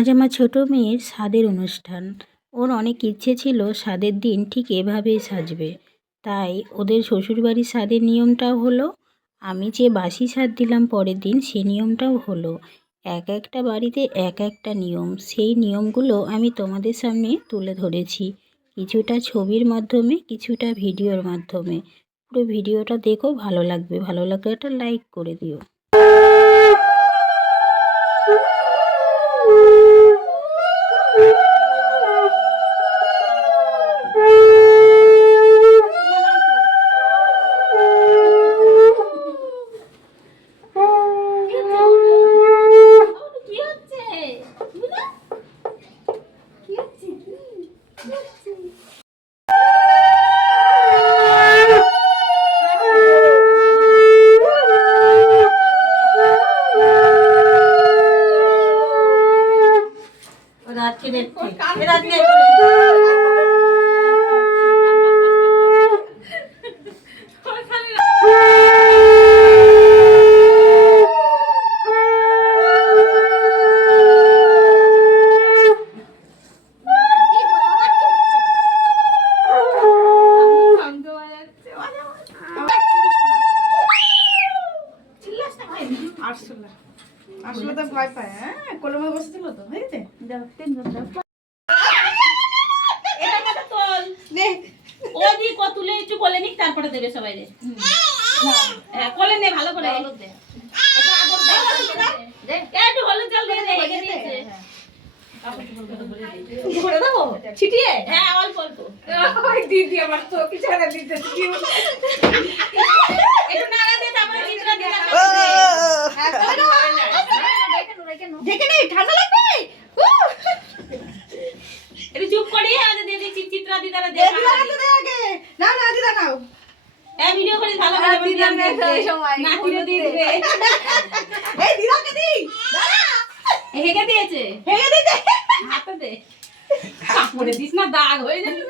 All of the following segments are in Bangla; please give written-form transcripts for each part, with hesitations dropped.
আজ আমার ছোট মেয়ের স্বাদের অনুষ্ঠান। ওর অনেক ইচ্ছে ছিল স্বাদের দিন ঠিক এভাবেই সাজবে। তাই ওদের শ্বশুরবাড়ির স্বাদের নিয়মটাও হলো, আমি যে বাসি স্বাদ দিলাম পরের দিন সে নিয়মটাও হলো। এক একটা বাড়িতে এক একটা নিয়ম, সেই নিয়মগুলো আমি তোমাদের সামনে তুলে ধরেছি, কিছুটা ছবির মাধ্যমে, কিছুটা ভিডিওর মাধ্যমে। পুরো ভিডিওটা দেখো, ভালো লাগবে। ভালো লাগলে একটা লাইক করে দিও। रात के रात के আসলে তো ভয় পায়। হ্যাঁ, কলমে বসেছিল তো, বুঝতে তুলে একটু কোলে নিক, তারপরে দেবে সবাই রে। কোলে নে ভালো করে, একটু হলুদ জল দিয়ে দে। করে দেবো ছিটিয়ে। হ্যাঁ, অল্প অল্প দিদি আমার তো কিছু না দিতে একটু নাড়া দিয়ে তারপরে চিত্রা দিয়ে দেখে নেই, ঠান্ডা লাগবে। একটু চুপ করি, আগে দিয়ে দিচ্ছি চিত্রা দিয়ে তারা দে। না না দিদা নাও, এই ভিডিও করি ভালো করে দিদা সময় না দিলে দিয়ে দিবে। এই দিদাকে দি, দাঁড়া। হেগে দিয়েছে, হেগে দিতে হাতে দে, কাপড়ে দিস না, দাগ হয়ে যাবে।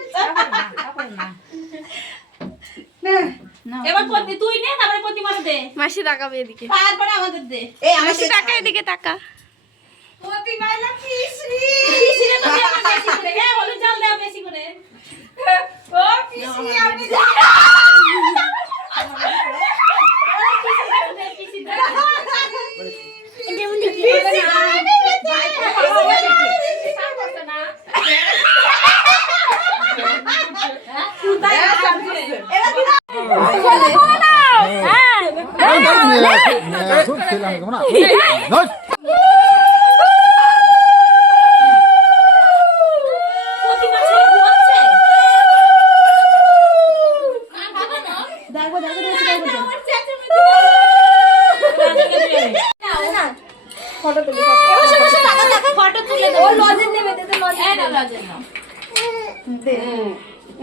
না এবার পতি তুই নে, তারপরে প্রতিমারে দে। মাসি তাকাবে এদিকে, তারপরে আমাদের দে। এই মাসি তাকা এদিকে তাকা। প্রতিমালা পিসি পিসিরে তো দে আমার বেশি করে। হ্যাঁ, হলুদ জল দাও বেশি করে। ও পিসি আপনি ফটো তুলে দে। ও লজেন নেবে, দে লজেন নাও।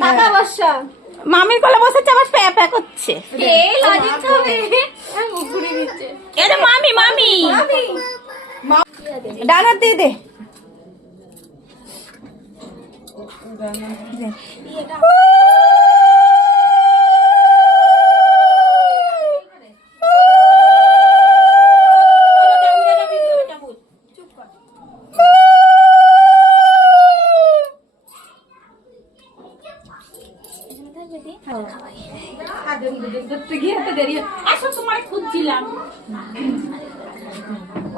টাকা বর্ষা মামির কোলে বসেছে, আবার প্যা প্যা করছে। এই লজেন খাবে, মুখ ঘুরিয়ে দিচ্ছে। এই যে মামি মামি ডানা দিয়ে দে। আসো, তোমার খুঁজছিলাম।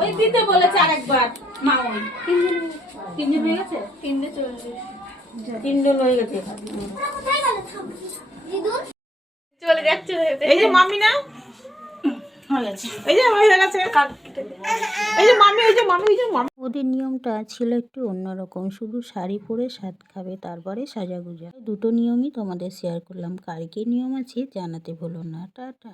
ওই দিতে বলেছে আরেকবার মা। ওই তিনজন হয়ে গেছে, তিনজন হয়ে গেছে। চলে যাচ্ছে। এই যে মামি না হয়ে গেছে। এই যে হয়ে গেছে। এই যে মামি, এই যে মামি, এই যে মামি। ওদের নিয়মটা ছিল একটু অন্যরকম, শুধু শাড়ি পরে স্বাদ খাবে, তারপরে সাজাগুজা। দুটো নিয়মই তোমাদের শেয়ার করলাম। কার কি নিয়ম আছে জানাতে ভুলো না। টাটা।